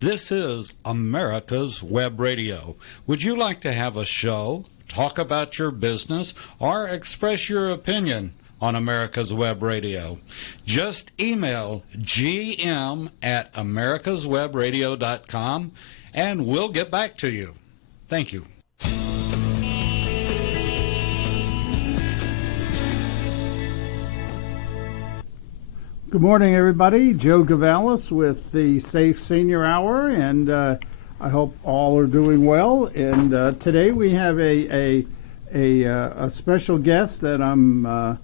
This is America's Web Radio. Would you like to have a show, talk about your business, or express your opinion on America's Web Radio? Just email gm@americaswebradio.com and we'll get back to you. Thank you. Good morning, everybody. Joe Gavalis with the Safe Senior Hour, and I hope all are doing well. And today we have a special guest that I'm a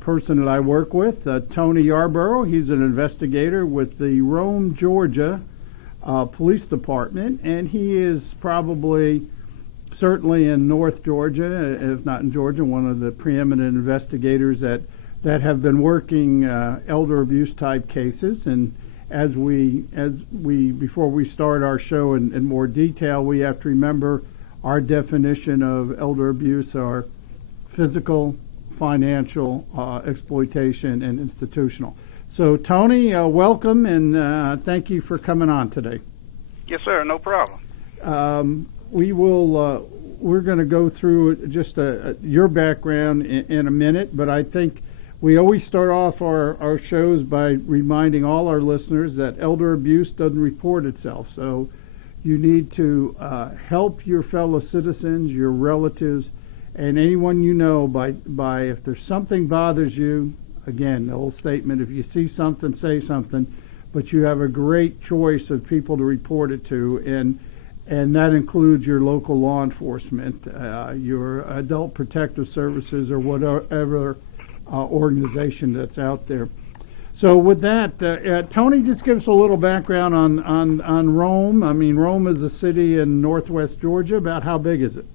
person that I work with, Tony Yarbrough. He's an investigator with the Rome, Georgia Police Department, and he is probably, certainly in North Georgia, if not in Georgia, one of the preeminent investigators that have been working elder abuse type cases. And as we before we start our show in more detail, we have to remember our definition of elder abuse are physical, financial, exploitation, and institutional. So Tony, welcome, and thank you for coming on today. Yes, sir. No problem. We're going to go through just your background in a minute, but I think we always start off our shows by reminding all our listeners that elder abuse doesn't report itself. So you need to help your fellow citizens, your relatives, and anyone you know by if there's something bothers you. Again, the old statement, if you see something, say something, but you have a great choice of people to report it to, and that includes your local law enforcement, your adult protective services, or whatever organization that's out there. So with that, Tony, just give us a little background on Rome. I mean, Rome is a city in northwest Georgia. About how big is it?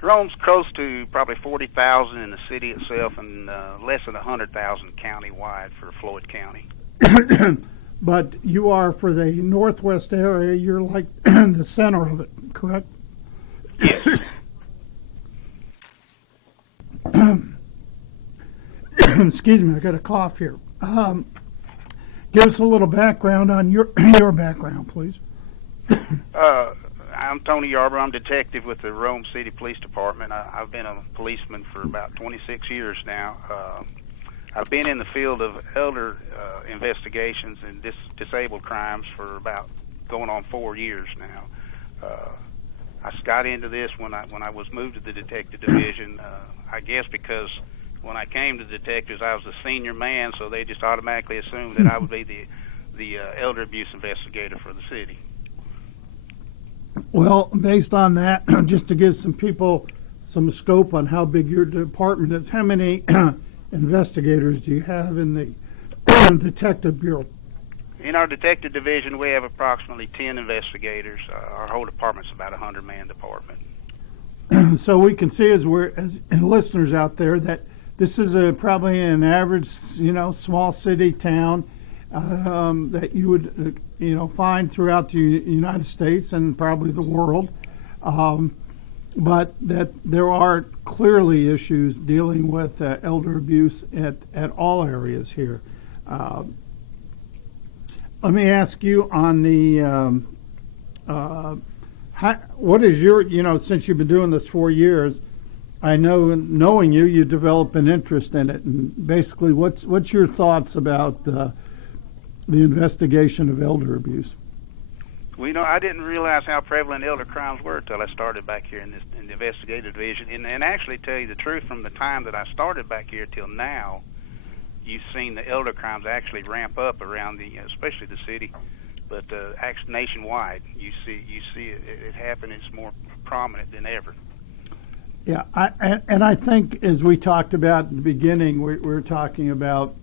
Rome's close to probably 40,000 in the city itself, and less than 100,000 county-wide for Floyd County. But you are, for the northwest area, you're like the center of it, correct? Yes. Excuse me, I got a cough here. Give us a little background on your background, please. I'm Tony Yarbrough. I'm detective with the Rome City Police Department. I've been a policeman for about 26 years now. I've been in the field of elder investigations and disabled crimes for about going on 4 years now. I got into this when I was moved to the detective division. I guess because when I came to detectives, I was a senior man, so they just automatically assumed that I would be the elder abuse investigator for the city. Well, based on that, just to give some people some scope on how big your department is, how many investigators do you have in the detective bureau? In our detective division, we have approximately 10 investigators. Our whole department's about a 100-man department. So we can see as listeners out there that this is probably an average, small city town that you would, find throughout the United States and probably the world. But that there are clearly issues dealing with elder abuse at all areas here. Let me ask you on the, what is your, since you've been doing this 4 years, I know, knowing you develop an interest in it, and basically, what's your thoughts about the investigation of elder abuse? Well, I didn't realize how prevalent elder crimes were until I started back here in the investigative division. And actually, tell you the truth, from the time that I started back here till now, you've seen the elder crimes actually ramp up around especially the city, but actually nationwide. You see it happen. It's more prominent than ever. Yeah, I think, as we talked about at the beginning, we're talking about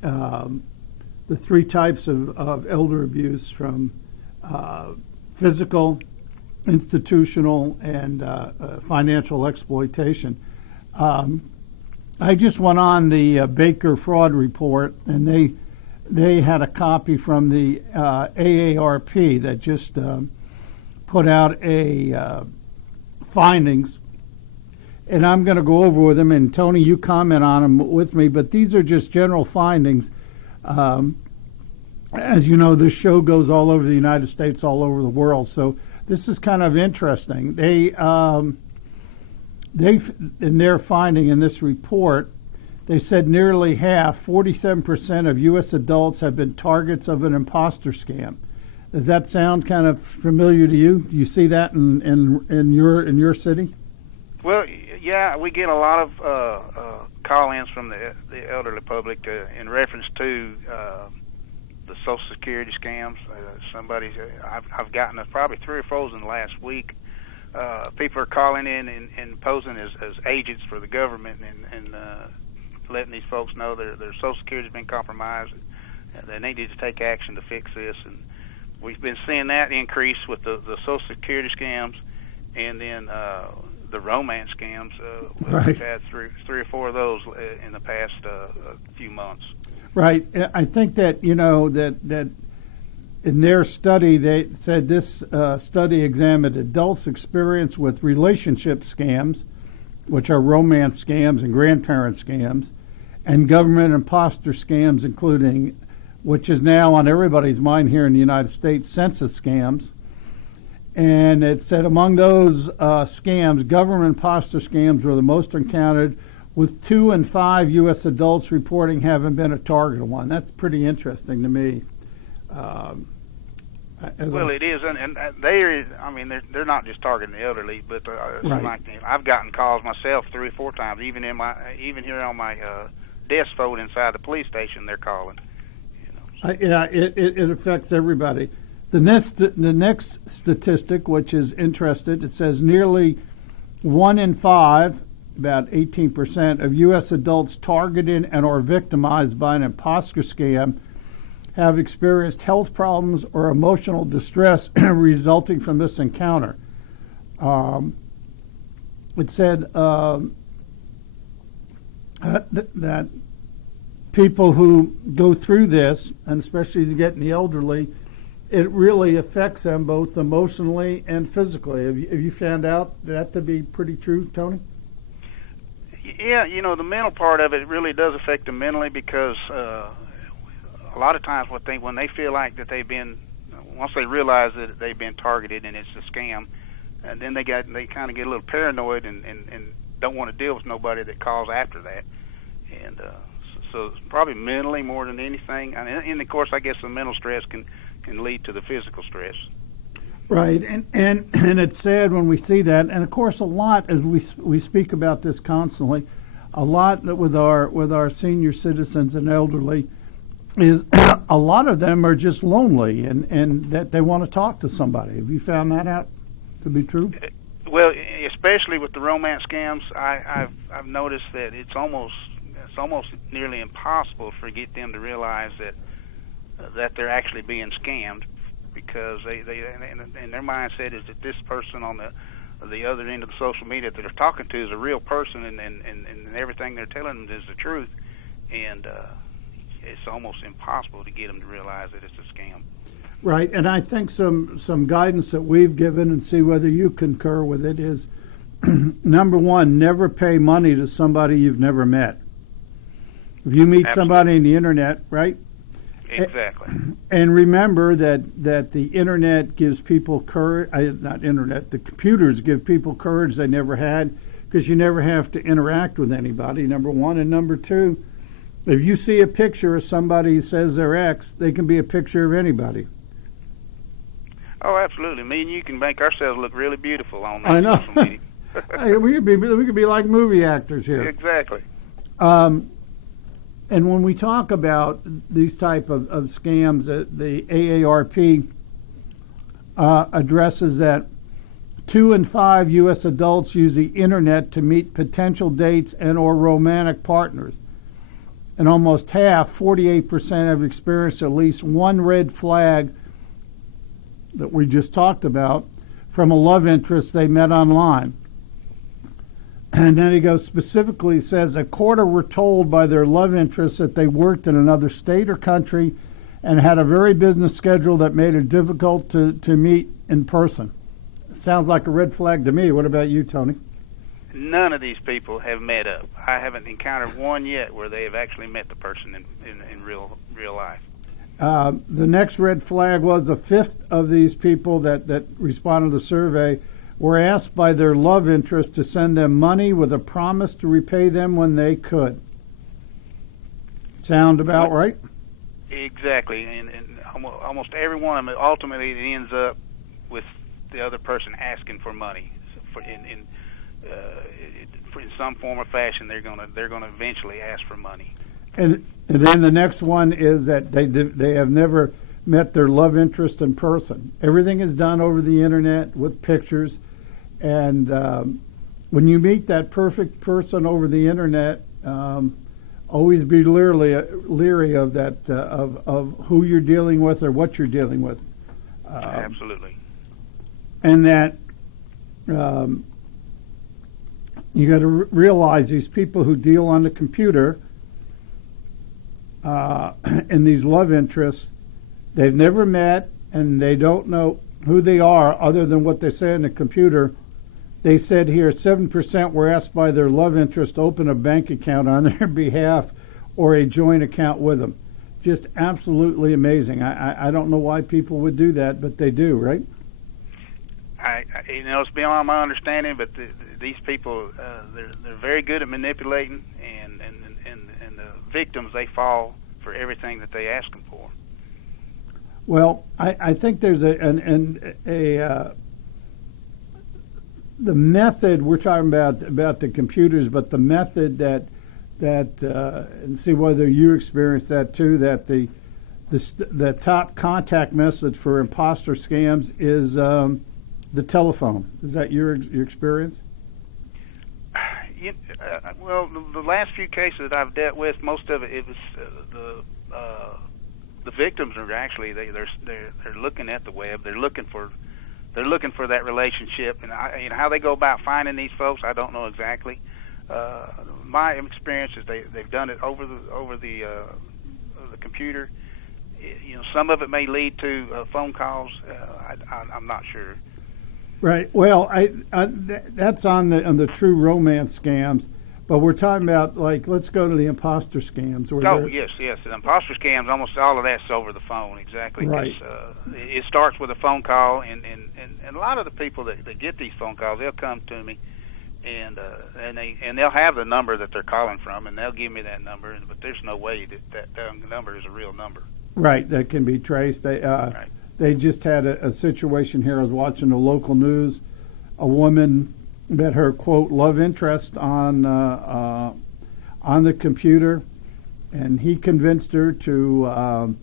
the three types of elder abuse, from physical, institutional, and financial exploitation. I just went on the Baker fraud report, and they had a copy from the AARP that just put out a findings, and I'm going to go over with them, and Tony, you comment on them with me, but these are just general findings. as you know, this show goes all over the United States, all over the world. So this is kind of interesting. They in their finding in this report, they said nearly half, 47% of U.S. adults have been targets of an imposter scam. Does that sound kind of familiar to you? Do you see that in your city? Well, yeah, we get a lot of call-ins from the elderly public in reference to the Social Security scams. I've gotten probably 3 or 4 in the last week. People are calling in and posing as agents for the government and letting these folks know their Social Security has been compromised and they need to take action to fix this. And we've been seeing that increase with the Social Security scams, and then the romance scams. Right. We've had three or 4 of those in the past few months. Right. I think that, that in their study, they said this study examined adults' experience with relationship scams, which are romance scams and grandparent scams, and government imposter scams, including, which is now on everybody's mind here in the United States, census scams. And it said among those scams, government imposter scams were the most encountered, with 2 in 5 U.S. adults reporting having been a target of one. That's pretty interesting to me. Well, it is, and they're not just targeting the elderly, but right. I've gotten calls myself 3 or 4 times, even here on my desk phone inside the police station. They're calling. Yeah, it affects everybody. The next statistic, which is interesting, it says nearly 1 in 5, about 18% of U.S. adults targeted and or victimized by an imposter scam have experienced health problems or emotional distress resulting from this encounter. It said that people who go through this, and especially getting the elderly, it really affects them both emotionally and physically. Have you found out that to be pretty true, Tony? Yeah, the mental part of it really does affect them mentally, because a lot of times when they feel like that once they realize that they've been targeted and it's a scam, and then they kind of get a little paranoid and don't want to deal with nobody that calls after that. And so it's probably mentally more than anything. And of course, I guess the mental stress can lead to the physical stress. Right, and it's sad when we see that, and of course a lot, as we speak about this constantly, a lot with our senior citizens and elderly is a lot of them are just lonely and that they want to talk to somebody. Have you found that out to be true? Well, especially with the romance scams, I've noticed that it's almost nearly impossible to get them to realize that they're actually being scammed, because they and their mindset is that this person on the other end of the social media that they're talking to is a real person, and everything they're telling them is the truth, and it's almost impossible to get them to realize that it's a scam. Right, and I think some guidance that we've given, and see whether you concur with it, is number one, never pay money to somebody you've never met. If you meet somebody on the internet, right? Exactly. And remember that the internet gives people courage, the computers give people courage they never had, because you never have to interact with anybody, number one. And number two, if you see a picture of somebody who says they're X, they can be a picture of anybody. Oh, absolutely. Me and you can make ourselves look really beautiful on I know. social media. Hey, we could be like movie actors here. Exactly. And when we talk about these type of scams, the AARP addresses that 2 in 5 U.S. adults use the internet to meet potential dates and or romantic partners. And almost half, 48%, have experienced at least one red flag that we just talked about from a love interest they met online. And then he goes, specifically says a quarter were told by their love interest that they worked in another state or country and had a very business schedule that made it difficult to meet in person. Sounds like a red flag to me. What about you, Tony? None of these people have met up. I haven't encountered one yet where they have actually met the person in real life. The next red flag was a fifth of these people that responded to the survey were asked by their love interest to send them money with a promise to repay them when they could. Sound about right? Exactly, and almost every one of them ultimately it ends up with the other person asking for money. In some form or fashion, they're gonna eventually ask for money. And then the next one is that they have never met their love interest in person. Everything is done over the internet with pictures, and when you meet that perfect person over the internet, always be leery of that of who you're dealing with or what you're dealing with. Absolutely. And that you got to realize these people who deal on the computer and these love interests, they've never met and they don't know who they are other than what they say on the computer. They said here 7% were asked by their love interest to open a bank account on their behalf or a joint account with them. Just absolutely amazing. I don't know why people would do that, but they do, right? It's beyond my understanding, but these people, they're very good at manipulating, and the victims, they fall for everything that they ask them for. Well, I think there's the method we're talking about the computers, but the method that and see whether you experience that too. That the top contact method for imposter scams is the telephone. Is that your experience? Well, the last few cases that I've dealt with, most of it was the victims are actually they're looking at the web. They're looking for that relationship, and how they go about finding these folks, I don't know exactly. My experience is they've done it over the computer. Some of it may lead to phone calls. I'm not sure. Right. Well, that's on the true romance scams, but we're talking about, like, let's go to the imposter scams. Yes. The imposter scams, almost all of that's over the phone. Exactly. Right. It starts with a phone call, and a lot of the people that get these phone calls, they'll come to me, and they'll have the number that they're calling from, and they'll give me that number, but there's no way that number is a real number. Right. That can be traced. Right. They just had a situation here. I was watching the local news. A woman met her, quote, love interest on the computer, and he convinced her to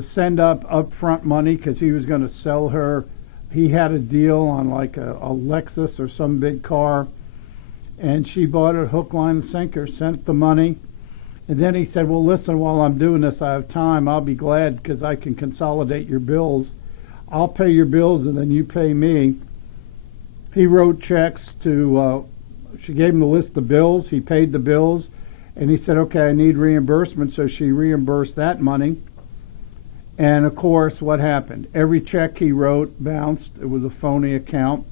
send up upfront money because he was going to sell her. He had a deal on like a Lexus or some big car, and she bought it hook, line, and sinker, sent the money. And then he said, well, listen, while I'm doing this, I have time. I'll be glad because I can consolidate your bills. I'll pay your bills and then you pay me. He wrote checks to, she gave him the list of bills. He paid the bills. And he said, okay, I need reimbursement. So she reimbursed that money. And, of course, what happened? Every check he wrote bounced. It was a phony account.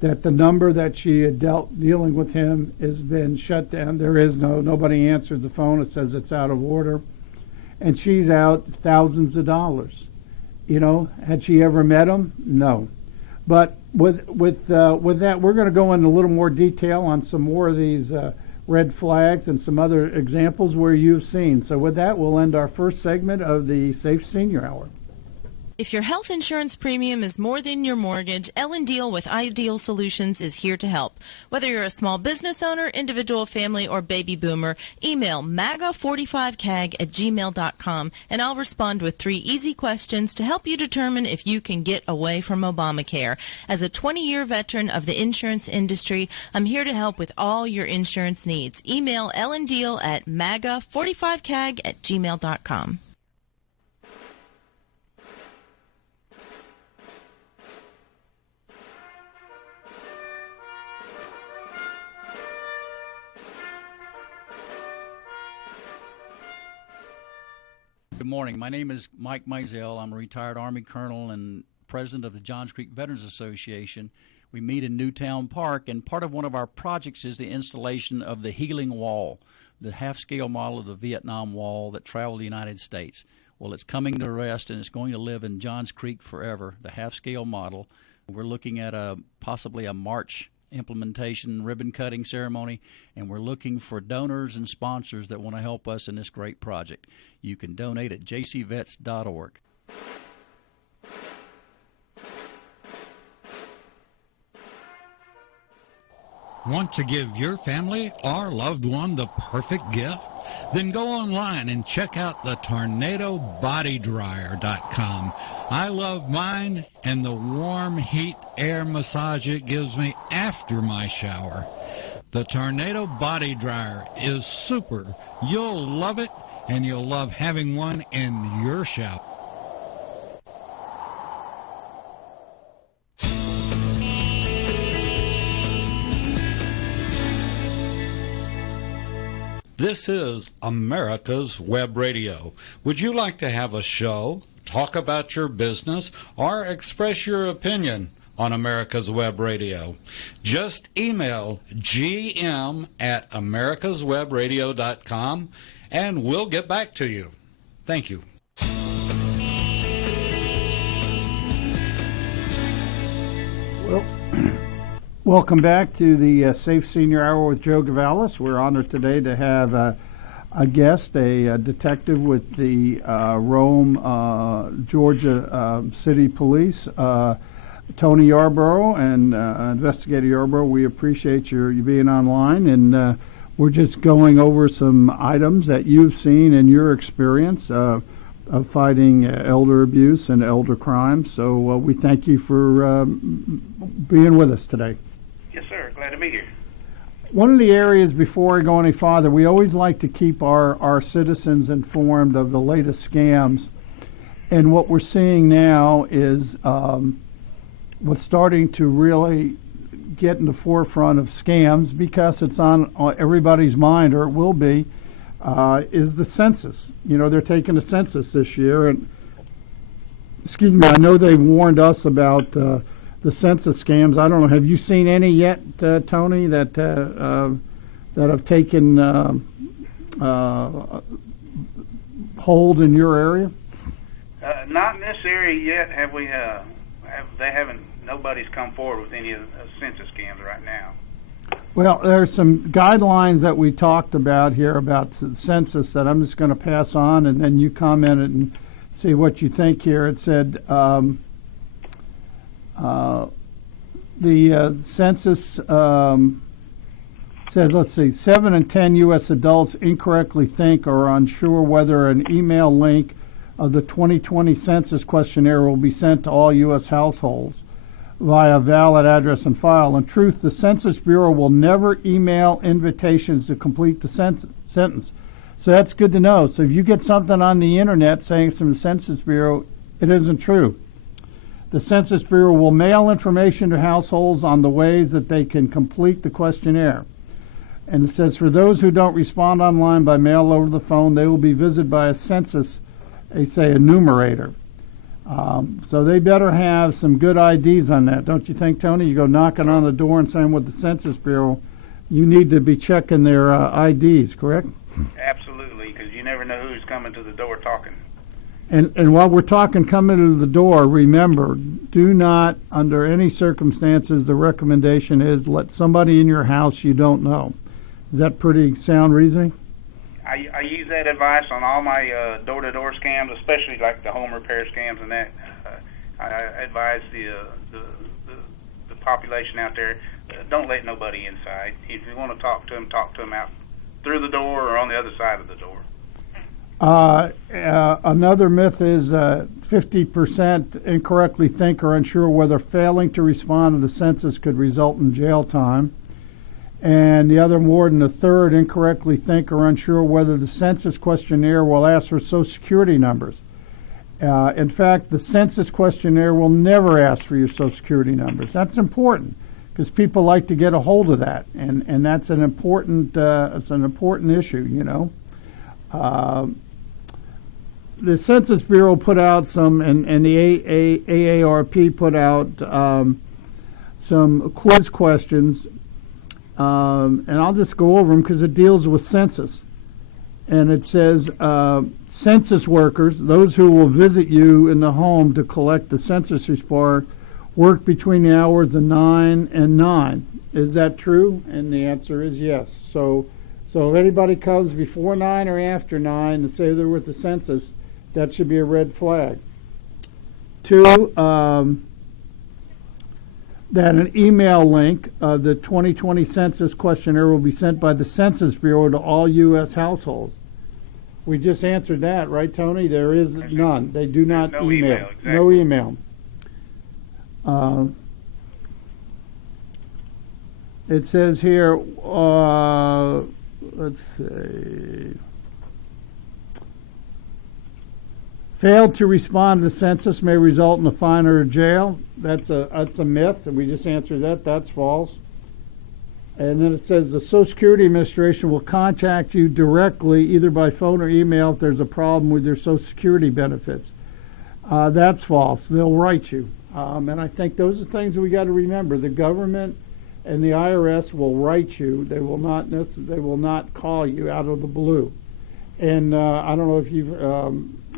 That the number that she had dealing with him has been shut down. There is nobody answered the phone. It says it's out of order. And she's out thousands of dollars. Had she ever met him? No. But with that, we're going to go into a little more detail on some more of these red flags and some other examples where you've seen. So with that, we'll end our first segment of the Safe Senior Hour. If your health insurance premium is more than your mortgage, Ellen Deal with Ideal Solutions is here to help. Whether you're a small business owner, individual, family, or baby boomer, email MAGA45CAG@gmail.com and I'll respond with 3 easy questions to help you determine if you can get away from Obamacare. As a 20-year veteran of the insurance industry, I'm here to help with all your insurance needs. Email Ellen Deal at MAGA45CAG@gmail.com. Good morning. My name is Mike Mizell. I'm a retired Army colonel and president of the Johns Creek Veterans Association. We meet in Newtown Park, and part of one of our projects is the installation of the Healing Wall. the half-scale model of the Vietnam Wall that traveled the United States. Well, it's coming to rest, and it's going to live in Johns Creek forever, the half-scale model. We're looking at possibly a March implementation ribbon-cutting ceremony, and we're looking for donors and sponsors that want to help us in this great project. You can donate at jcvets.org. Want to give your family or loved one the perfect gift? Then go online and check out the TornadoBodyDryer.com. I love mine and the warm heat air massage it gives me after my shower. The Tornado Body Dryer is super. You'll love it, and you'll love having one in your shower. This is America's Web Radio. Would you like to have a show, talk about your business, or express your opinion on America's Web Radio? Just email gm@americaswebradio.com and we'll get back to you. Thank you. Well, welcome back to the Safe Senior Hour with Joe Gavalis. We're honored today to have a guest, a detective with the Rome, Georgia City Police, Tony Yarbrough, and Investigator Yarbrough. We appreciate you being online, and we're just going over some items that you've seen in your experience of fighting elder abuse and elder crime. So we thank you for being with us today. Yes, sir. Glad to be here. One of the areas, before we go any farther, we always like to keep our citizens informed of the latest scams. And what we're seeing now is what's starting to really get in the forefront of scams, because it's on everybody's mind, or it will be, is the census. You know, they're taking a census this year, and excuse me, I know they've warned us about the census scams. I don't know, have you seen any yet, Tony, that have taken hold in your area? Not in this area yet. Have we? They haven't. Nobody's come forward with any of the census scams right now. Well, there's some guidelines that we talked about here about the census that I'm just going to pass on, and then you comment and see what you think here. It said the census says, let's see, 7 in 10 U.S. adults incorrectly think or are unsure whether an email link of the 2020 census questionnaire will be sent to all U.S. households via valid address and file. In truth, the Census Bureau will never email invitations to complete the sentence. So that's good to know. So if you get something on the internet saying it's from the Census Bureau, it isn't true. The Census Bureau will mail information to households on the ways that they can complete the questionnaire. And it says, for those who don't respond online by mail over the phone, they will be visited by a census, enumerator. So they better have some good IDs on that, don't you think, Tony? You go knocking on the door and saying with the Census Bureau, you need to be checking their IDs, correct? Absolutely, because you never know who's coming to the door talking. And while we're talking coming to the door, remember, do not, under any circumstances, the recommendation is let somebody in your house you don't know. Is that pretty sound reasoning? I use that advice on all my door-to-door scams, especially like the home repair scams and that. I advise the population out there, don't let nobody inside. If you want to talk to them out through the door or on the other side of the door. Another myth is 50% incorrectly think or unsure whether failing to respond to the census could result in jail time. And the other, more than a third, incorrectly think or unsure whether the census questionnaire will ask for Social Security numbers. In fact, the census questionnaire will never ask for your Social Security numbers. That's important because people like to get a hold of that, and that's an important issue, you know. The Census Bureau put out some, and the AARP put out some quiz questions. And I'll just go over them because it deals with census. and it says census workers, those who will visit you in the home to collect the census report, work between the hours of 9 and 9. Is that true? And the answer is yes. So if anybody comes before 9 or after 9 and say they're with the census, that should be a red flag. 2, that an email link, the 2020 census questionnaire will be sent by the Census Bureau to all U.S. households. We just answered that, right, Tony? There is none. They do not no email. Exactly. No email. It says here, let's see. Failed to respond to the census may result in a fine or a jail. That's a myth, and we just answered that. That's false. And then it says the Social Security Administration will contact you directly, either by phone or email, if there's a problem with your Social Security benefits. That's false. They'll write you. And I think those are things we got to remember. The government and the IRS will write you. They will not call you out of the blue. And I don't know if you've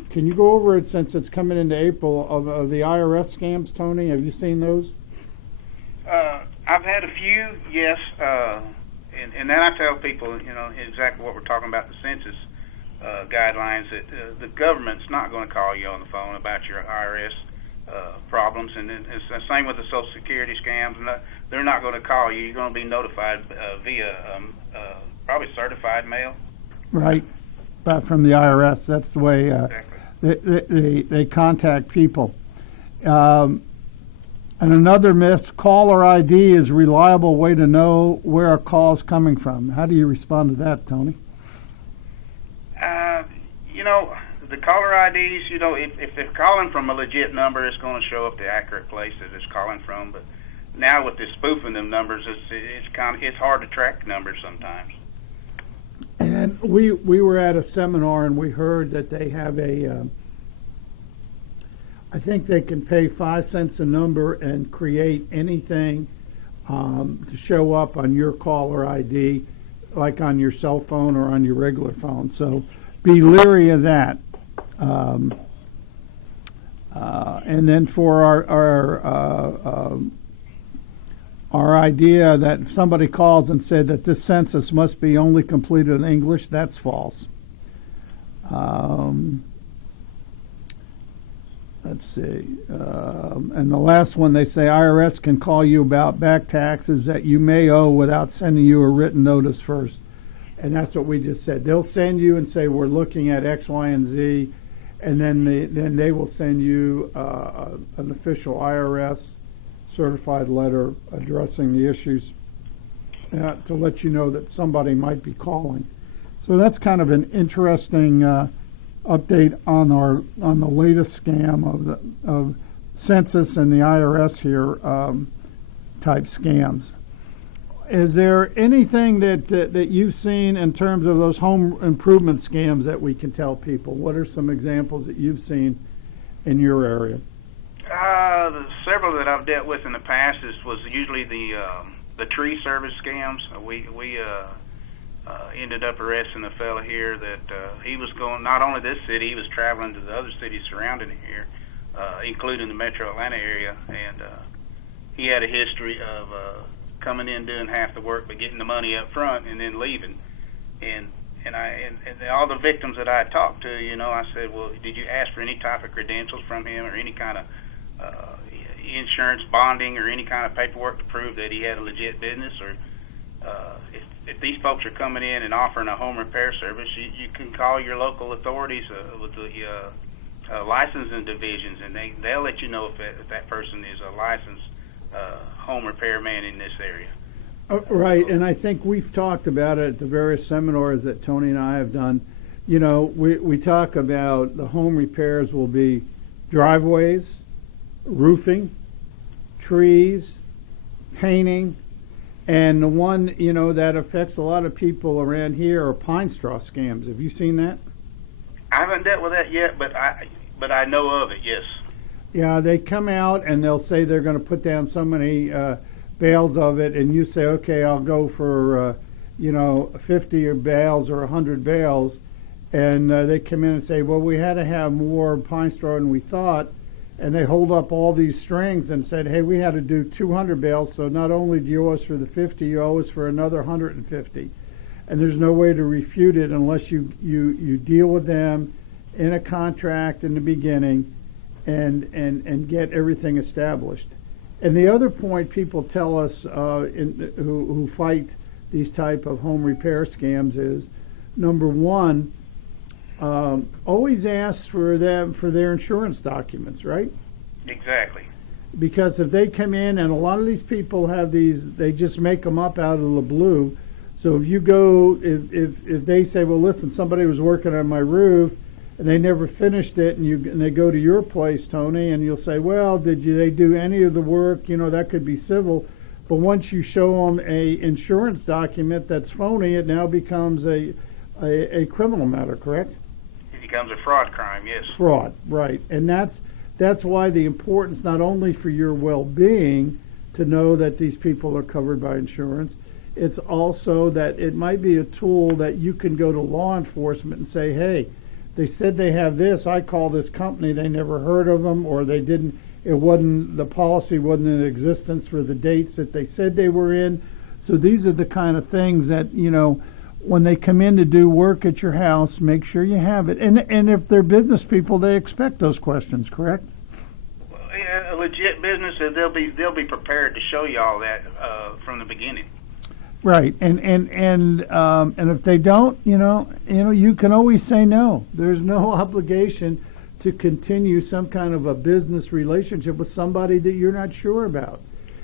can you go over it, since it's coming into April, of the IRS scams, Tony? Have you seen those? I've had a few, yes. And then I tell people, exactly what we're talking about, the census guidelines, that the government's not going to call you on the phone about your IRS problems. And it's the same with the Social Security scams. They're not going to call you. You're going to be notified via probably certified mail. Right. But from the IRS, that's the way Exactly. they contact people. And another myth, caller ID is a reliable way to know where a call is coming from. How do you respond to that, Tony? The caller IDs, if they're calling from a legit number, it's going to show up the accurate place that it's calling from. But now with this spoofing them numbers, it's hard to track numbers sometimes. And we were at a seminar, and we heard that they have I think they can pay 5 cents a number and create anything to show up on your caller ID, like on your cell phone or on your regular phone. So be leery of that. And then for our idea that if somebody calls and said that this census must be only completed in English, that's false. Let's see. And the last one, they say IRS can call you about back taxes that you may owe without sending you a written notice first. And that's what we just said. They'll send you and say, we're looking at X, Y, and Z. And then they will send you an official IRS certified letter addressing the issues to let you know that somebody might be calling. So that's kind of an interesting update on the latest scam of census and the IRS here type scams. Is there anything that you've seen in terms of those home improvement scams that we can tell people? What are some examples that you've seen in your area? Several that I've dealt with in the past was usually the tree service scams. We ended up arresting a fella here that he was going not only this city, he was traveling to the other cities surrounding it here, including the Metro Atlanta area, and he had a history of coming in doing half the work but getting the money up front and then leaving. And all the victims that I had talked to, I said, well, did you ask for any type of credentials from him or any kind of insurance bonding or any kind of paperwork to prove that he had a legit business? Or if these folks are coming in and offering a home repair service, you can call your local authorities with the licensing divisions, and they'll let you know if that person is a licensed home repair man in this area. Right, and I think we've talked about it at the various seminars that Tony and I have done. We talk about the home repairs will be driveways, roofing, trees, painting, and the one that affects a lot of people around here are pine straw scams. Have you seen that? I haven't dealt with that yet, but I know of it. Yes. Yeah, they come out and they'll say they're going to put down so many bales of it, and you say, okay, I'll go for 50 bales or 100 bales, and they come in and say, well, we had to have more pine straw than we thought, and they hold up all these strings and said, hey, we had to do 200 bales, so not only do you owe us for the 50, you owe us for another 150. And there's no way to refute it unless you deal with them in a contract in the beginning and get everything established. And the other point people tell us who fight these type of home repair scams is, number one, always ask for them for their insurance documents, right? Exactly. Because if they come in, and a lot of these people have these, they just make them up out of the blue. So if you go, if they say, well, listen, somebody was working on my roof and they never finished it, and they go to your place, Tony, and you'll say, well, they do any of the work? You know, that could be civil. But once you show them a insurance document that's phony, it now becomes a criminal matter, correct? It becomes a fraud crime, yes. Fraud, right. And that's why the importance, not only for your well-being to know that these people are covered by insurance, it's also that it might be a tool that you can go to law enforcement and say, hey, they said they have this, I call this company, they never heard of them, or they didn't, the policy wasn't in existence for the dates that they said they were in. So these are the kind of things that, you know, when they come in to do work at your house, make sure you have it. And if they're business people, they expect those questions, correct? Well, yeah, a legit business, they'll be prepared to show you all that from the beginning. Right, and if they don't, you can always say no. There's no obligation to continue some kind of a business relationship with somebody that you're not sure about.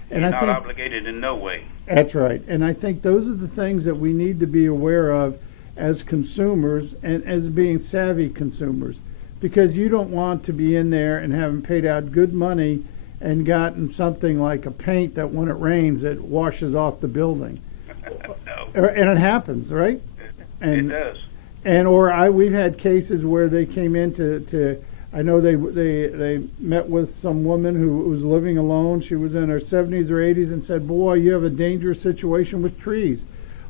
And You're I not think obligated in no way. that's right. And I think those are the things that we need to be aware of as consumers and as being savvy consumers, because you don't want to be in there and having paid out good money and gotten something like a paint that when it rains it washes off the building. No. And it happens, right? It does. And we've had cases where they came in to I know they met with some woman who was living alone. She was in her 70s or 80s and said, boy, you have a dangerous situation with trees.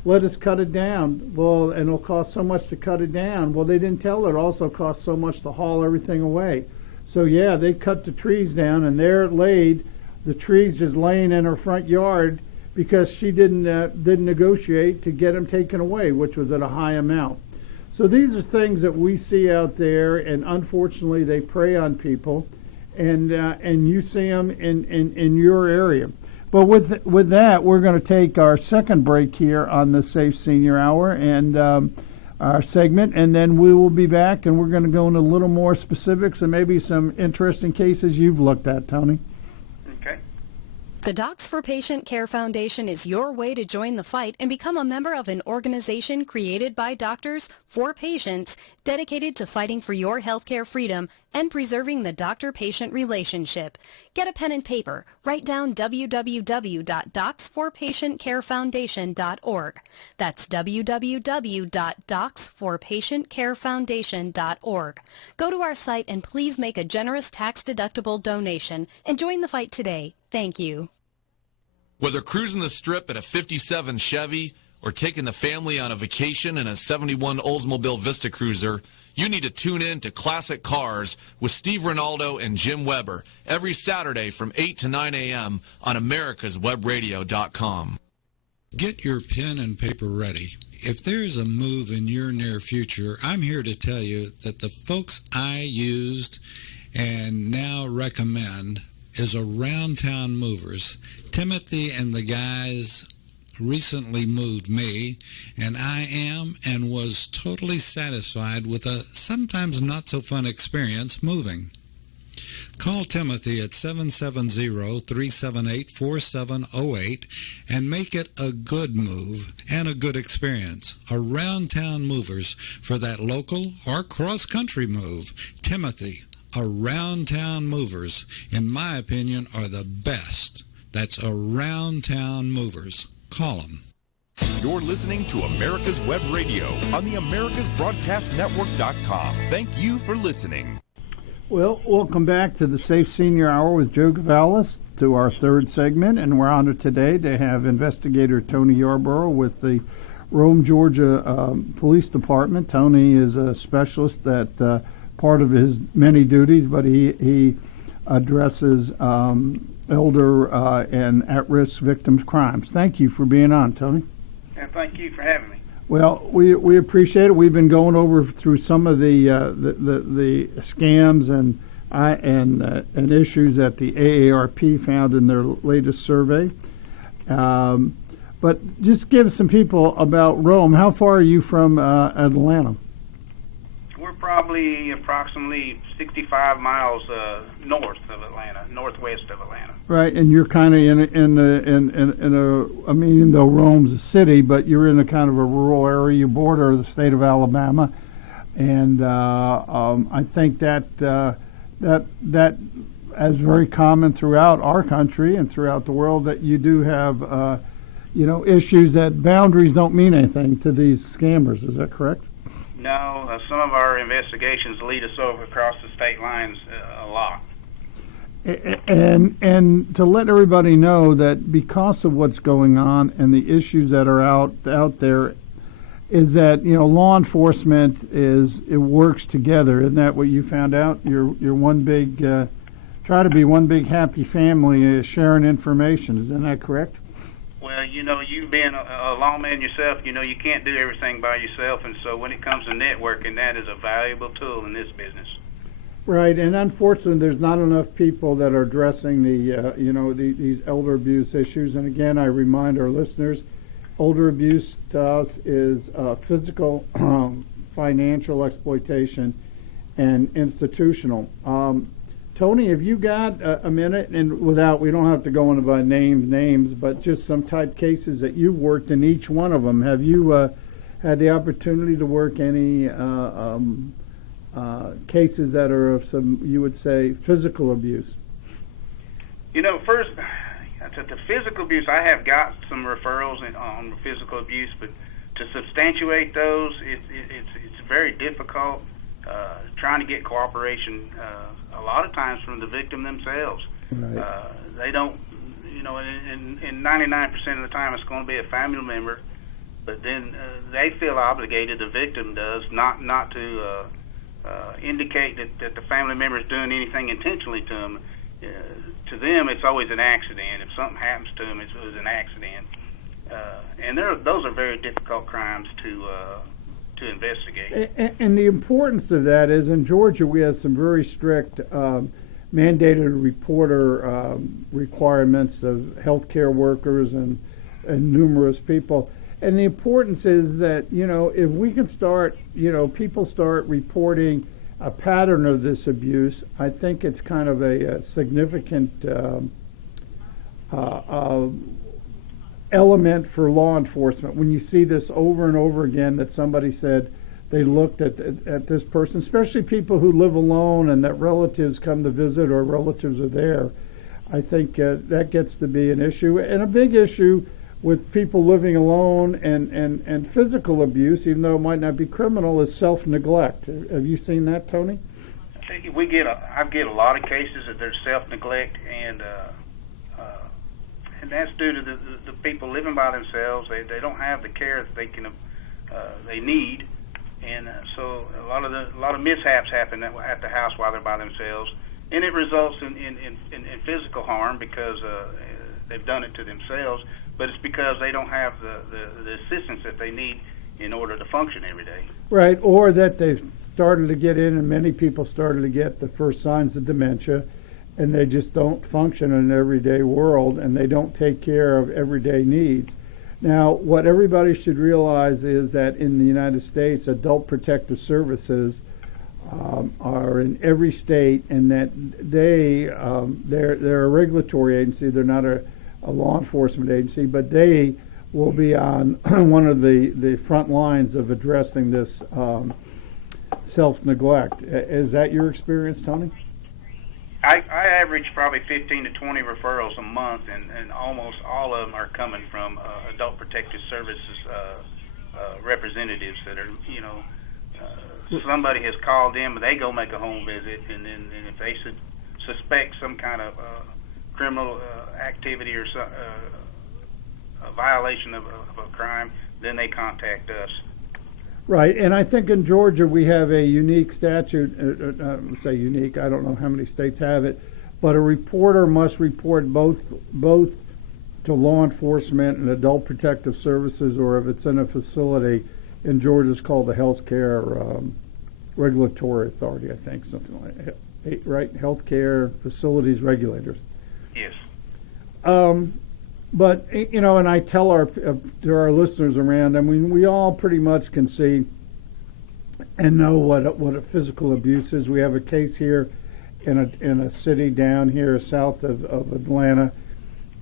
Let us cut it down. Well, and it'll cost so much to cut it down. Well, they didn't tell her it also costs so much to haul everything away. So yeah, they cut the trees down, and there it laid, the trees just laying in her front yard because she didn't negotiate to get them taken away, which was at a high amount. So these are things that we see out there, and unfortunately they prey on people, and you see them in your area. But with that, we're going to take our second break here on the Safe Senior Hour and our segment, and then we will be back, and we're going to go into a little more specifics and maybe some interesting cases you've looked at, Tony. Okay. The Docs for Patient Care Foundation is your way to join the fight and become a member of an organization created by doctors for patients dedicated to fighting for your healthcare freedom and preserving the doctor-patient relationship. Get a pen and paper. Write down www.docsforpatientcarefoundation.org. That's www.docsforpatientcarefoundation.org. Go to our site and please make a generous tax-deductible donation and join the fight today. Thank you. Whether cruising the strip in a 57 Chevy or taking the family on a vacation in a 71 Oldsmobile Vista Cruiser, you need to tune in to Classic Cars with Steve Ronaldo and Jim Weber every Saturday from 8 to 9 a.m. on americaswebradio.com. Get your pen and paper ready. If there's a move in your near future, I'm here to tell you that the folks I used and now recommend is Around Town Movers. Timothy and the guys recently moved me, and I am and was totally satisfied with a sometimes not so fun experience moving. Call Timothy at 770-378-4708 and make it a good move and a good experience. Around Town Movers for that local or cross-country move. Timothy, Around Town Movers, in my opinion, are the best. That's Around Town Movers. Call them. You're listening to America's Web Radio on the AmericasBroadcastNetwork.com. Thank you for listening. Well, welcome back to the Safe Senior Hour with Joe Gavalis, to our third segment, and we're honored today to have investigator Tony Yarbrough with the Rome, Georgia Police Department. Tony is a specialist that part of his many duties, but he addresses elder and at-risk victims' crimes. Thank you for being on, Tony. And thank you for having me. Well, we appreciate it. We've been going over through some of the scams and issues that the AARP found in their latest survey. But just give some people about Rome. How far are you from Atlanta? We're probably approximately 65 miles north of Atlanta, northwest of Atlanta. Right, and you're kind of in a. I mean, though Rome's a city, but you're in a kind of a rural area. You border the state of Alabama, and I think that is very common throughout our country and throughout the world, that you do have issues that boundaries don't mean anything to these scammers. Is that correct? No, some of our investigations lead us over across the state lines a lot. And to let everybody know that because of what's going on and the issues that are out there, is that law enforcement it works together. Isn't that what you found out? You're one big try to be one big happy family sharing information. Isn't that correct? Well, you've been a lawman yourself. You can't do everything by yourself, and so when it comes to networking, that is a valuable tool in this business. Right, and unfortunately, there's not enough people that are addressing these elder abuse issues. And again, I remind our listeners, elder abuse to us is physical, financial exploitation, and institutional. Tony, have you got a minute? And we don't have to go into by names, but just some type cases that you've worked in each one of them. Have you had the opportunity to work any cases that are of some, you would say, physical abuse? First, to physical abuse, I have got some referrals on physical abuse, but to substantiate those, it's very difficult. Trying to get cooperation a lot of times from the victim themselves. Right. They don't, in 99% of the time it's going to be a family member, but then they feel obligated, the victim does, not to indicate that the family member is doing anything intentionally to them. To them, it's always an accident. If something happens to them, it was an accident. And those are very difficult crimes to investigate. And the importance of that is, in Georgia, we have some very strict mandated reporter requirements of healthcare workers and numerous people. And the importance is that, if we can start, people start reporting a pattern of this abuse, I think it's kind of a significant element for law enforcement. When you see this over and over again, that somebody said they looked at this person, especially people who live alone and that relatives come to visit or relatives are there, I think that gets to be an issue. And a big issue with people living alone and physical abuse, even though it might not be criminal, is self-neglect. Have you seen that, Tony? I get a lot of cases that there's self-neglect, and that's due to the people living by themselves. They don't have the care that they need, and so a lot of mishaps happen at the house while they're by themselves, and it results in physical harm because they've done it to themselves. But it's because they don't have the assistance that they need in order to function every day. Right, or that they've started to get in, and many people started to get the first signs of dementia, and they just don't function in an everyday world, and they don't take care of everyday needs. Now, what everybody should realize is that in the United States, adult protective services are in every state, and that they're a regulatory agency. They're not a law enforcement agency, but they will be on one of the front lines of addressing this self-neglect. Is that your experience, Tony? I average probably 15 to 20 referrals a month, and almost all of them are coming from adult protective services representatives that are, somebody has called them, and they go make a home visit, and if they suspect some kind of criminal activity or a violation of a crime, then they contact us. Right, and I think in Georgia we have a unique statute, say unique, I don't know how many states have it, but a reporter must report both to law enforcement and adult protective services, or if it's in a facility, in Georgia it's called the Healthcare Regulatory Authority, I think, something like that, right? Healthcare Facilities Regulators. Yes. But, you know, and I tell to our listeners around, I mean, we all pretty much can see and know what a physical abuse is. We have a case here in a city down here south of Atlanta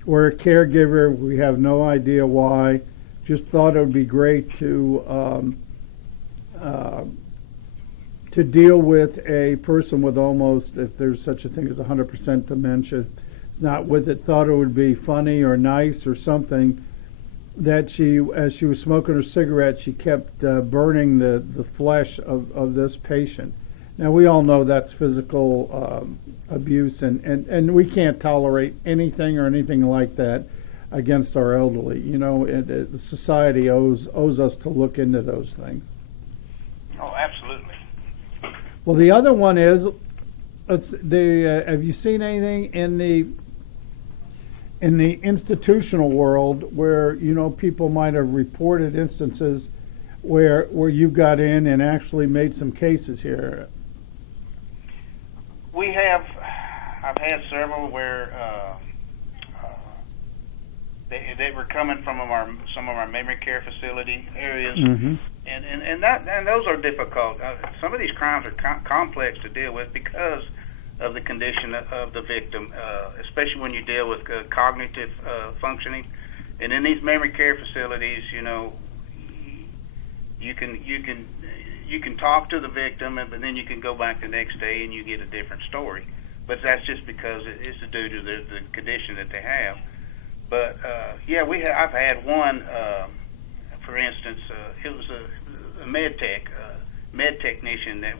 where a caregiver, we have no idea why, just thought it would be great to deal with a person with almost, if there's such a thing as 100% dementia, not with it, thought it would be funny or nice or something, that she, as she was smoking her cigarette, she kept burning the flesh of this patient. Now, we all know that's physical abuse, and we can't tolerate anything or anything like that against our elderly. You know, society owes us to look into those things. Oh, absolutely. Well, the other one is, have you seen anything in the institutional world where, you know, people might have reported instances where you got in and actually made some cases here? We have. I've had several where they were coming from some of our memory care facility areas, Mm-hmm. and those are difficult. Some of these crimes are complex to deal with because of the condition of the victim, especially when you deal with cognitive functioning. And in these memory care facilities, you know, you can talk to the victim, but then you can go back the next day and you get a different story. But that's just because it's due to the condition that they have. But yeah, I've had one, for instance, it was a med technician that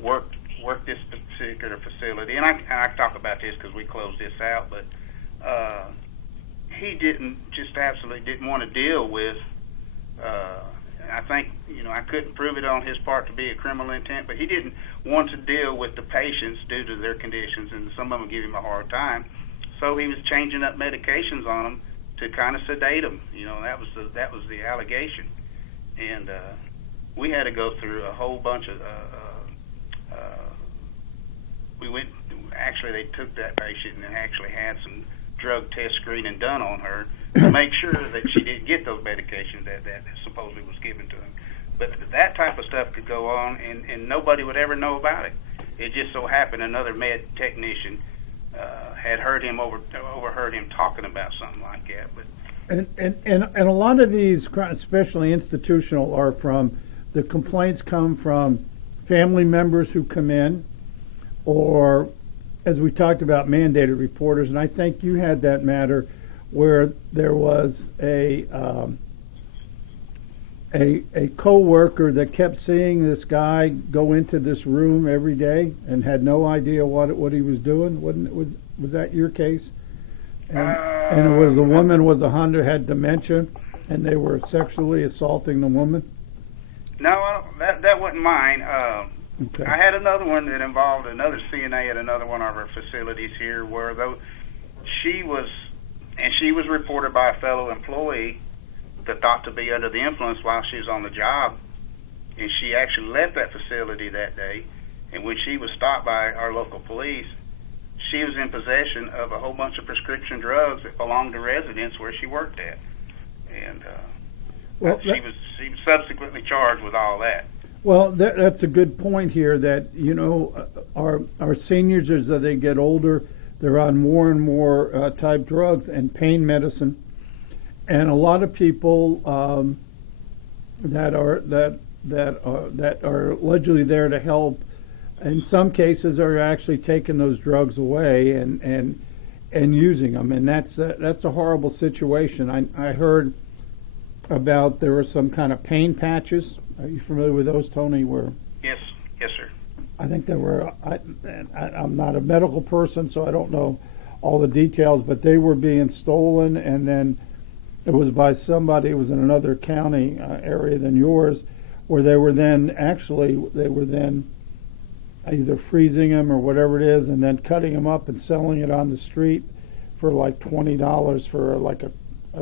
worked this particular facility, and I talk about this because we closed this out, but he absolutely didn't want to deal with, I think, you know, I couldn't prove it on his part to be a criminal intent, but he didn't want to deal with the patients due to their conditions, and some of them give him a hard time, so he was changing up medications on them to kind of sedate them. You know, that was the allegation, and we had to go through a whole bunch of they took that patient and actually had some drug test screening done on her to make sure that she didn't get those medications that supposedly was given to him. But that type of stuff could go on, and nobody would ever know about it. It just so happened another med technician had overheard him talking about something like that. But and a lot of these, especially institutional, are from the complaints come from family members who come in, or, as we talked about, mandated reporters. And I think you had that matter where there was a co-worker that kept seeing this guy go into this room every day and had no idea what he was doing. Was that your case? And it was a woman with had dementia, and they were sexually assaulting the woman? No, that wasn't mine. Okay. I had another one that involved another CNA at another one of our facilities here, where she was reported by a fellow employee that thought to be under the influence while she was on the job, and she actually left that facility that day. And when she was stopped by our local police, she was in possession of a whole bunch of prescription drugs that belonged to residents where she worked at, and she was subsequently charged with all that. Well, that's a good point here, that, you know, our seniors, as they get older, they're on more and more type drugs and pain medicine, and a lot of people that are allegedly there to help, in some cases, are actually taking those drugs away and using them, and that's a horrible situation. I heard about there were some kind of pain patches. Are you familiar with those, Tony? Yes, sir. I think there were. I'm not a medical person, so I don't know all the details, but they were being stolen and then It was by somebody, it was in another county area than yours, where they were then either freezing them or whatever it is, and then cutting them up and selling it on the street for like $20 for like a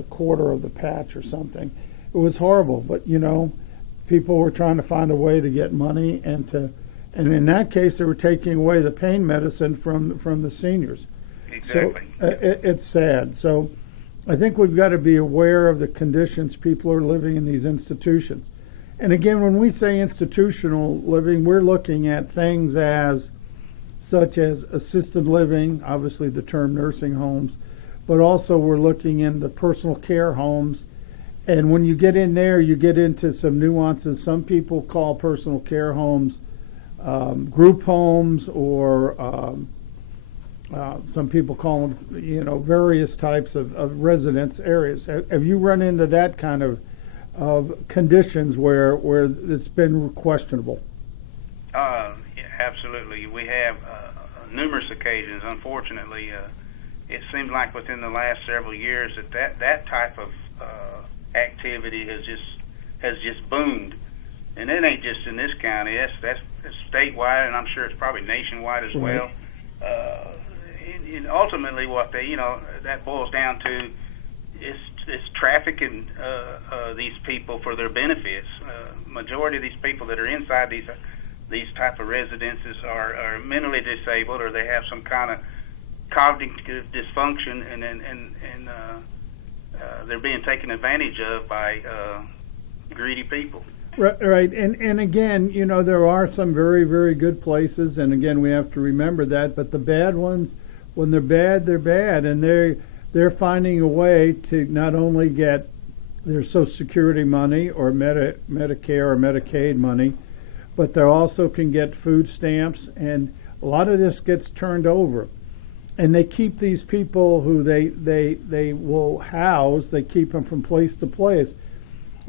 quarter of the patch or something. It was horrible, but people were trying to find a way to get money, and in that case they were taking away the pain medicine from the seniors. Exactly. So it's sad. So I think we've got to be aware of the conditions people are living in these institutions. And again, when we say institutional living, we're looking at things such as assisted living, obviously the term nursing homes, but also we're looking in the personal care homes. And when you get in there, you get into some nuances. Some people call personal care homes group homes, or some people call them, various types of residence areas. Have you run into that kind of conditions where it's been questionable? Yeah, absolutely. We have numerous occasions. Unfortunately, it seems like within the last several years that type of activity has just boomed, and it ain't just in this county. That's statewide, and I'm sure it's probably nationwide as well. And ultimately, what that boils down to is trafficking these people for their benefits. Majority of these people that are inside these type of residences are mentally disabled, or they have some kind of cognitive dysfunction, and they're being taken advantage of by greedy people. Right, and again, there are some very, very good places, and again, we have to remember that. But the bad ones, when they're bad, and they're finding a way to not only get their Social Security money or Medicare or Medicaid money, but they also can get food stamps, and a lot of this gets turned over. And they keep these people who they will house, they keep them from place to place.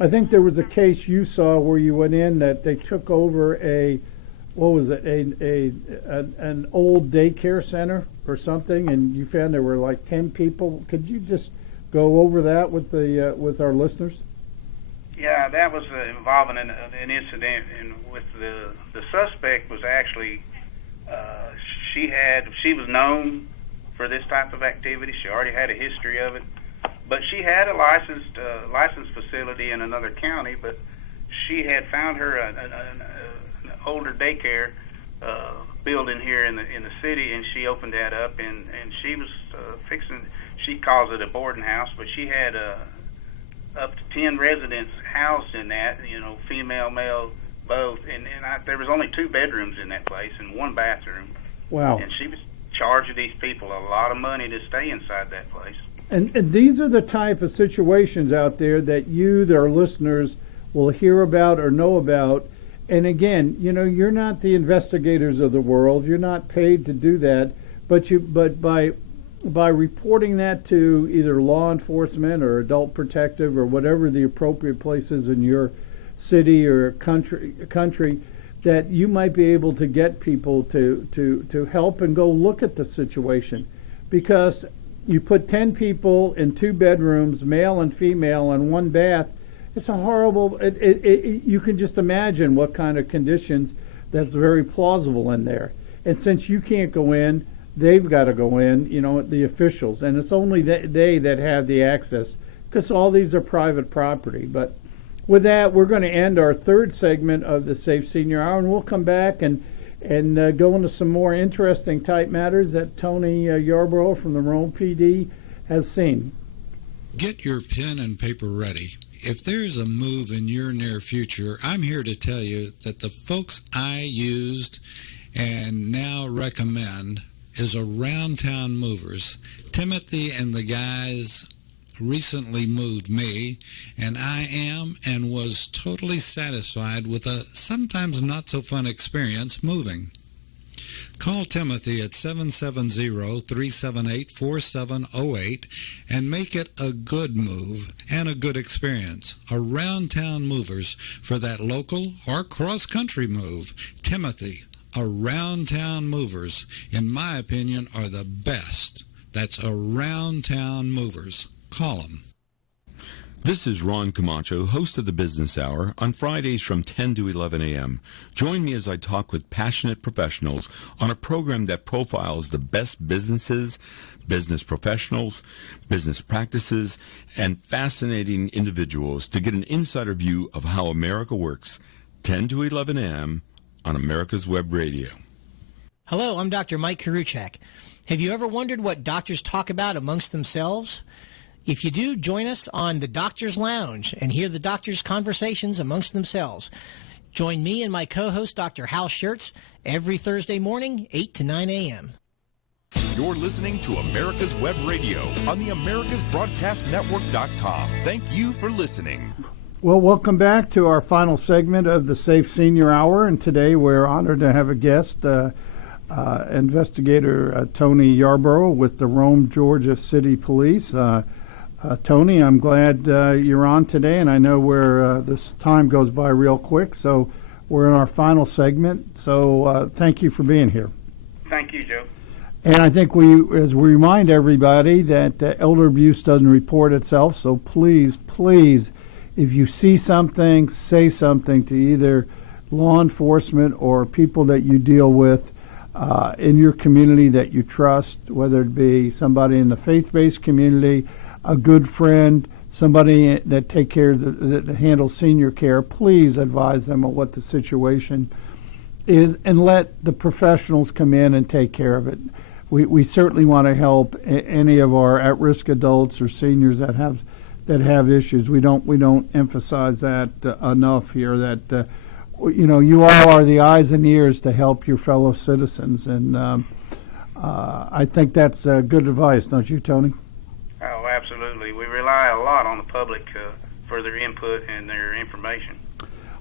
I think there was a case you saw where you went in that they took over an old daycare center or something, and you found there were like 10 people. Could you just go over that with our listeners? Yeah, that was involving an incident, and with the suspect was actually she was known for this type of activity. She already had a history of it. But she had a licensed facility in another county, but she had found her an older daycare building here in the city, and she opened that up, and she was she calls it a boarding house, but she had up to 10 residents housed in that, female, male, both, and there was only 2 bedrooms in that place and 1 bathroom. Wow. And she was charging these people a lot of money to stay inside that place. And these are the type of situations out there that our listeners, will hear about or know about. And again, you're not the investigators of the world. You're not paid to do that. But by reporting that to either law enforcement or adult protective or whatever the appropriate places in your city or country, that you might be able to get people to help and go look at the situation. Because you put 10 people in 2 bedrooms, male and female, and 1 bath. It's a horrible. You can just imagine what kind of conditions. That's very plausible in there. And since you can't go in, they've got to go in. The officials, and it's only they that have the access, because all these are private property. But with that, we're going to end our 3rd segment of the Safe Senior Hour, and we'll come back and go into some more interesting type matters that Tony Yarbrough from the Rome PD has seen. Get your pen and paper ready. If there's a move in your near future, I'm here to tell you that the folks I used and now recommend is Around Town Movers. Timothy and the guys recently moved me, and I am and was totally satisfied with a sometimes not so fun experience moving. Call Timothy at 770-378-4708 and make it a good move and a good experience. Around Town Movers for that local or cross-country move. Timothy, Around Town Movers, in my opinion, are the best. That's Around Town Movers. Call them. This is Ron Camacho, host of the Business Hour, on Fridays from 10 to 11 a.m. Join me as I talk with passionate professionals on a program that profiles the best businesses, business professionals, business practices, and fascinating individuals to get an insider view of how America works. 10 to 11 a.m. on America's Web Radio. Hello, I'm Dr. Mike Karuchak. Have you ever wondered what doctors talk about amongst themselves? If you do, join us on the Doctor's Lounge and hear the doctors' conversations amongst themselves. Join me and my co-host, Dr. Hal Schertz, every Thursday morning, 8 to 9 a.m. You're listening to America's Web Radio on the AmericasBroadcastNetwork.com. Thank you for listening. Well, welcome back to our final segment of the Safe Senior Hour, and today we're honored to have a guest, investigator Tony Yarbrough with the Rome, Georgia City Police. Tony, I'm glad you're on today, and I know this time goes by real quick, so we're in our final segment. So thank you for being here. Thank you, Joe. And I think we remind everybody that elder abuse doesn't report itself, so please, if you see something, say something to either law enforcement or people that you deal with in your community that you trust, whether it be somebody in the faith-based community, a good friend, somebody that that handles senior care. Please advise them of what the situation is and let the professionals come in and take care of it. We certainly want to help any of our at-risk adults or seniors that have issues. We don't emphasize that enough here. That you all are the eyes and ears to help your fellow citizens, and I think that's good advice, don't you, Tony? Oh, absolutely. We rely a lot on the public for their input and their information.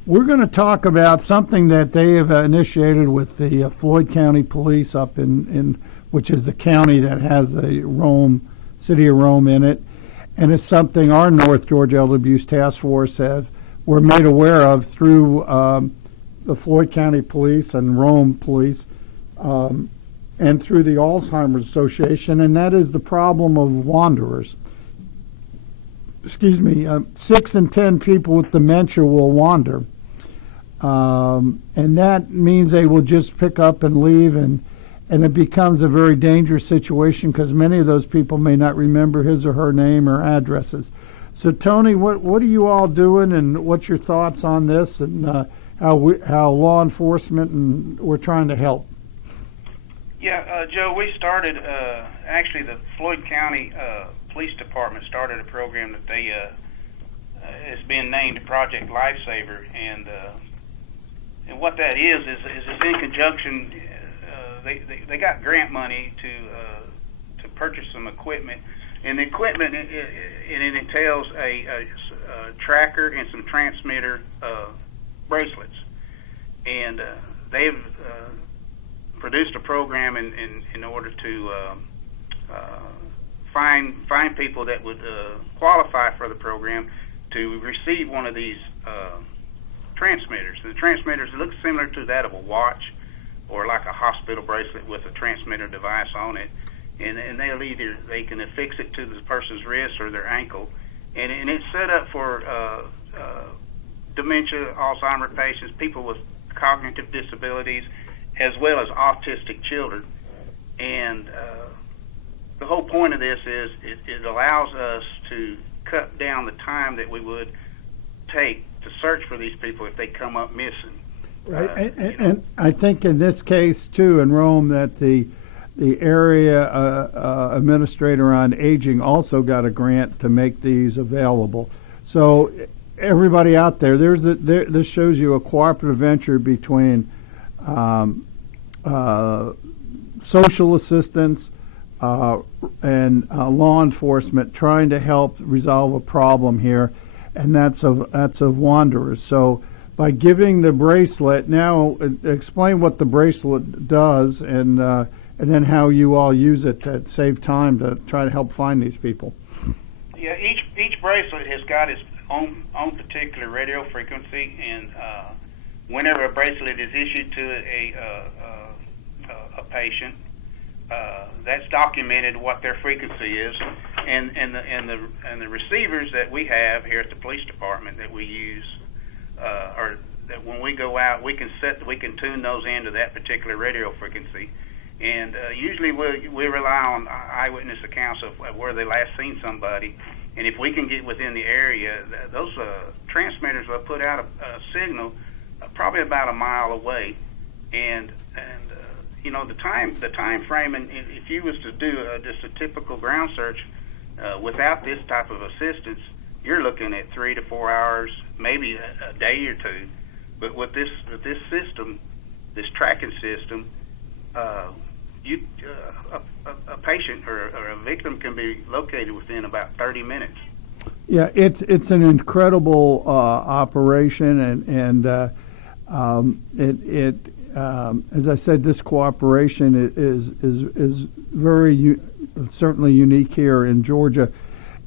We're going to talk about something that they have initiated with the Floyd County Police up in which is the county that has the city of Rome in it, and it's something our North Georgia Elder Abuse Task Force were made aware of through the Floyd County Police and Rome Police. And through the Alzheimer's Association, and that is the problem of wanderers. 6 in 10 people with dementia will wander. And that means they will just pick up and leave, and it becomes a very dangerous situation because many of those people may not remember his or her name or addresses. So, Tony, what are you all doing, and what's your thoughts on this, and how law enforcement and we're trying to help? Yeah, Joe, we started, actually the Floyd County Police Department started a program that they has been named Project Lifesaver, and what that is in conjunction, they got grant money to purchase some equipment, and the equipment, it entails a tracker and some transmitter bracelets, and they've produced a program in order to find people that would qualify for the program to receive one of these transmitters. The transmitters look similar to that of a watch or like a hospital bracelet with a transmitter device on it, and they can affix it to the person's wrist or their ankle, and it's set up for dementia, Alzheimer's patients, people with cognitive disabilities, as well as autistic children. And the whole point of this is it allows us to cut down the time that we would take to search for these people if they come up missing. Right, and I think in this case too in Rome that the area administrator on aging also got a grant to make these available. So everybody out there, this shows you a cooperative venture between social assistance and law enforcement trying to help resolve a problem here, and that's of wanderers. So by giving the bracelet, now explain what the bracelet does, and then how you all use it to save time to try to help find these people. Yeah, each bracelet has got its own particular radio frequency, and whenever a bracelet is issued to a patient, that's documented what their frequency is, and the receivers that we have here at the police department that we use are that when we go out, we can tune those into that particular radio frequency, and usually we rely on eyewitness accounts of where they last seen somebody, and if we can get within the area, those transmitters will put out a signal probably about a mile away, and you know, the time frame, and if you was to do just a typical ground search without this type of assistance, you're looking at 3 to 4 hours, maybe a day or two. But with this system, this tracking system, a patient or a victim can be located within about 30 minutes. Yeah, it's an incredible operation, and as I said, this cooperation is very certainly unique here in Georgia,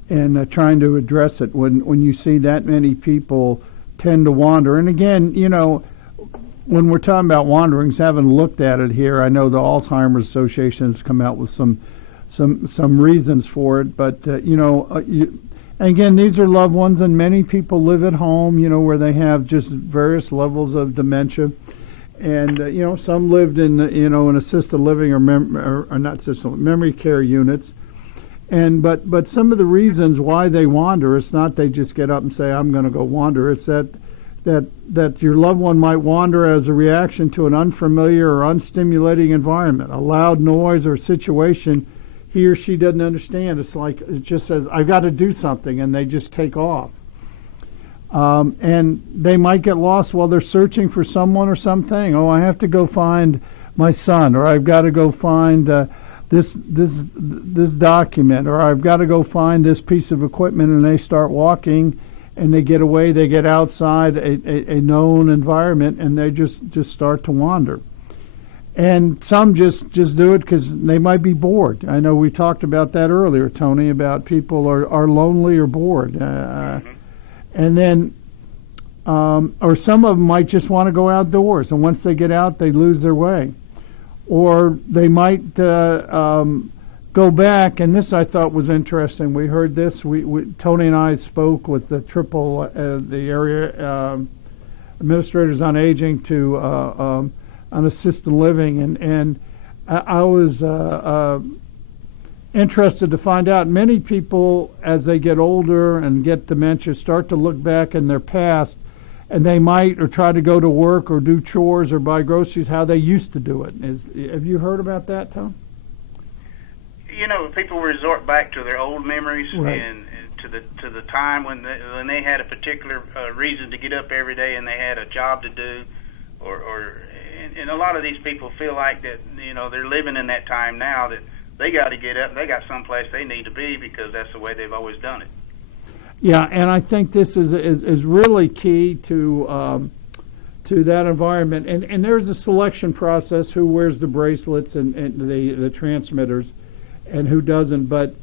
and trying to address it when you see that many people tend to wander. And again, you know, when we're talking about wanderings, haven't looked at it here. I know the Alzheimer's Association has come out with some reasons for it, but you know, and again, these are loved ones, and many people live at home, you know, where they have just various levels of dementia. And you know, some lived in in assisted living or not assisted memory care units, and but some of the reasons why they wander, it's not they just get up and say I'm going to go wander. It's that your loved one might wander as a reaction to an unfamiliar or unstimulating environment, a loud noise or situation he or she doesn't understand. It's like it just says I've got to do something, and they just take off. And they might get lost while they're searching for someone or something. Oh, I have to go find my son, or I've got to go find this document, or I've got to go find this piece of equipment, and they start walking, and they get away. They get outside a known environment, and they just start to wander. And some just do it because they might be bored. I know we talked about that earlier, Tony, about people are lonely or bored. And then, or some of them might just want to go outdoors, and once they get out, they lose their way. Or they might go back, and this I thought was interesting. We heard this. Tony and I spoke with the the area administrators on aging to on assisted living, and I was interested to find out many people, as they get older and get dementia, start to look back in their past, and they might or try to go to work or do chores or buy groceries how they used to do it. Have you heard about that, Tom? You know, people resort back to their old memories, right, and to the time when they had a particular reason to get up every day, and they had a job to do, and a lot of these people feel like that, you know, they're living in that time now, that they got to get up. They got someplace they need to be because that's the way they've always done it. Yeah, and I think this is really key to that environment. And there's a selection process: who wears the bracelets and the transmitters, and who doesn't. But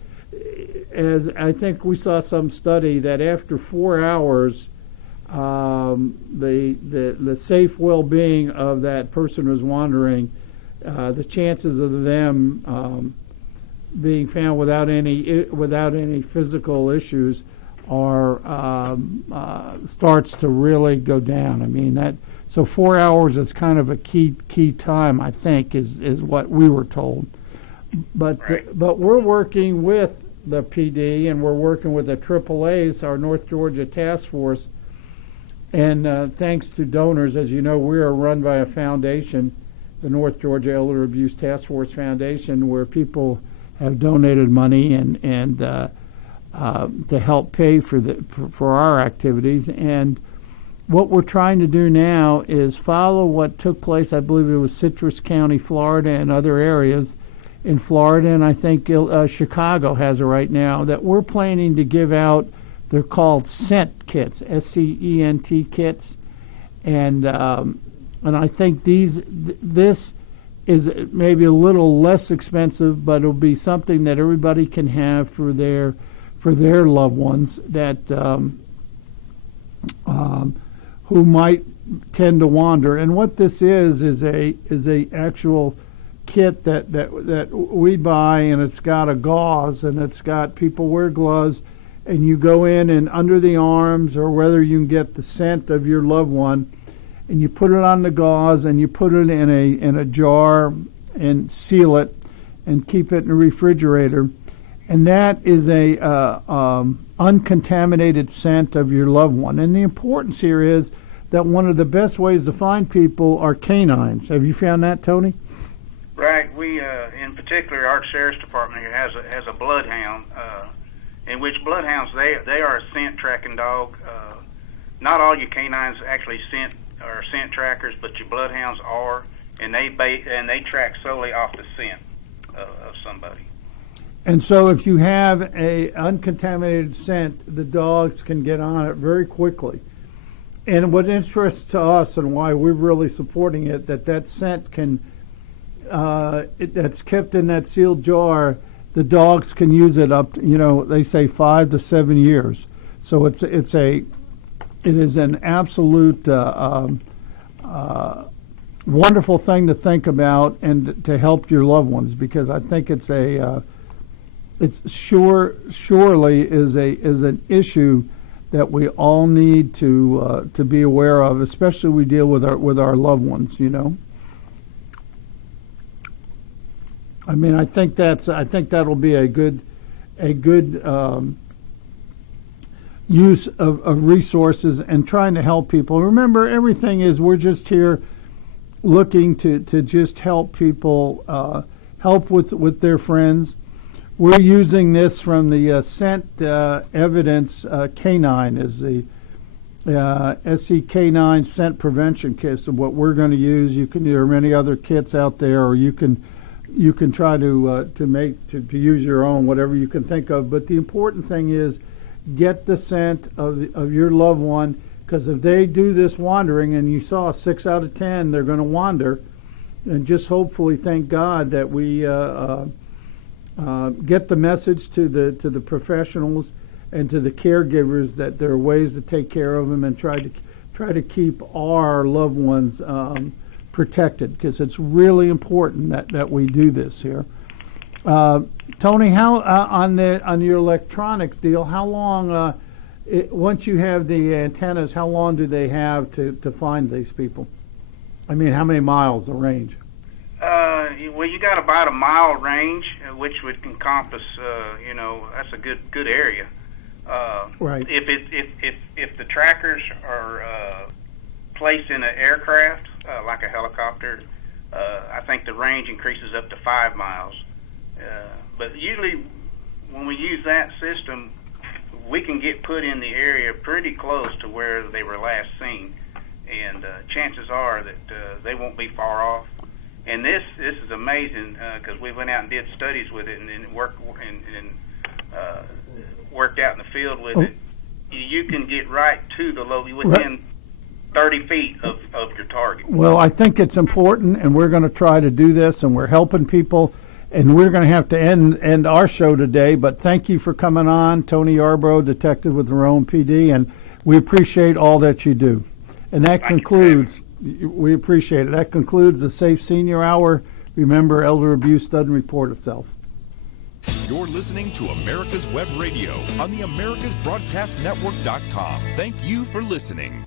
as I think we saw some study that after 4 hours, the safe well-being of that person who's wandering, the chances of them being found without any physical issues starts to really go down. I mean, so 4 hours is kind of a key time, I think, is what we were told. But right, but we're working with the PD, and we're working with the AAA's, our North Georgia Task Force, and thanks to donors, as you know, we are run by a foundation, the North Georgia Elder Abuse Task Force Foundation, where people have donated money and to help pay for our activities. And what we're trying to do now is follow what took place. I believe it was Citrus County, Florida, and other areas in Florida, and I think Chicago has it right now, that we're planning to give out. They're called SCENT kits, SCENT kits, and I think this is maybe a little less expensive, but it'll be something that everybody can have for their loved ones that who might tend to wander. And what this is a actual kit that we buy, and it's got a gauze, and it's got, people wear gloves, and you go in and under the arms, or whether you can get the scent of your loved one, and you put it on the gauze, and you put it in a jar and seal it and keep it in the refrigerator. And that is a uncontaminated scent of your loved one. And the importance here is that one of the best ways to find people are canines. Have you found that, Tony? Right. We, in particular, our sheriff's department here has a bloodhound, in which bloodhounds, they are a scent tracking dog. Not all your canines actually are scent trackers, but your bloodhounds are, and they track solely off the scent of somebody. And so if you have a uncontaminated scent, the dogs can get on it very quickly. And what interests to us and why we're really supporting it, that scent can, that's kept in that sealed jar, the dogs can use it up, they say 5 to 7 years. So it is an absolute wonderful thing to think about and to help your loved ones, because I think surely is an issue that we all need to be aware of, especially we deal with our loved ones. I mean, I think that'll be a good use of resources and trying to help people. Remember, everything is, we're just here looking to just help people, help with their friends. We're using this from the scent evidence canine, is the SC-Canine scent prevention kit. So what we're going to use, there are many other kits out there, or you can try to use your own, whatever you can think of. But the important thing is, get the scent of your loved one, because if they do this wandering, and you saw 6 out of 10, they're going to wander, and just hopefully, thank God that we get the message to the professionals and to the caregivers that there are ways to take care of them and try to keep our loved ones protected, because it's really important that we do this here. Tony, how on your electronics deal, how long once you have the antennas, how long do they have to find these people? I mean, how many miles the range? Well, you got about a mile range, which would encompass, that's a good area. Right. If the trackers are placed in an aircraft, like a helicopter, I think the range increases up to 5 miles. But usually, when we use that system, we can get put in the area pretty close to where they were last seen, and chances are that they won't be far off. And this is amazing, because we went out and did studies with it, and worked out in the field with it. You can get right to the within 30 feet of your target. Well, I think it's important, and we're going to try to do this, and we're helping people, and we're going to have to end our show today. But thank you for coming on, Tony Yarbrough, detective with the Rome PD, and we appreciate all that you do. And that concludes. We appreciate it. That concludes the Safe Senior Hour. Remember, elder abuse doesn't report itself. You're listening to America's Web Radio on the AmericasBroadcastNetwork.com. Thank you for listening.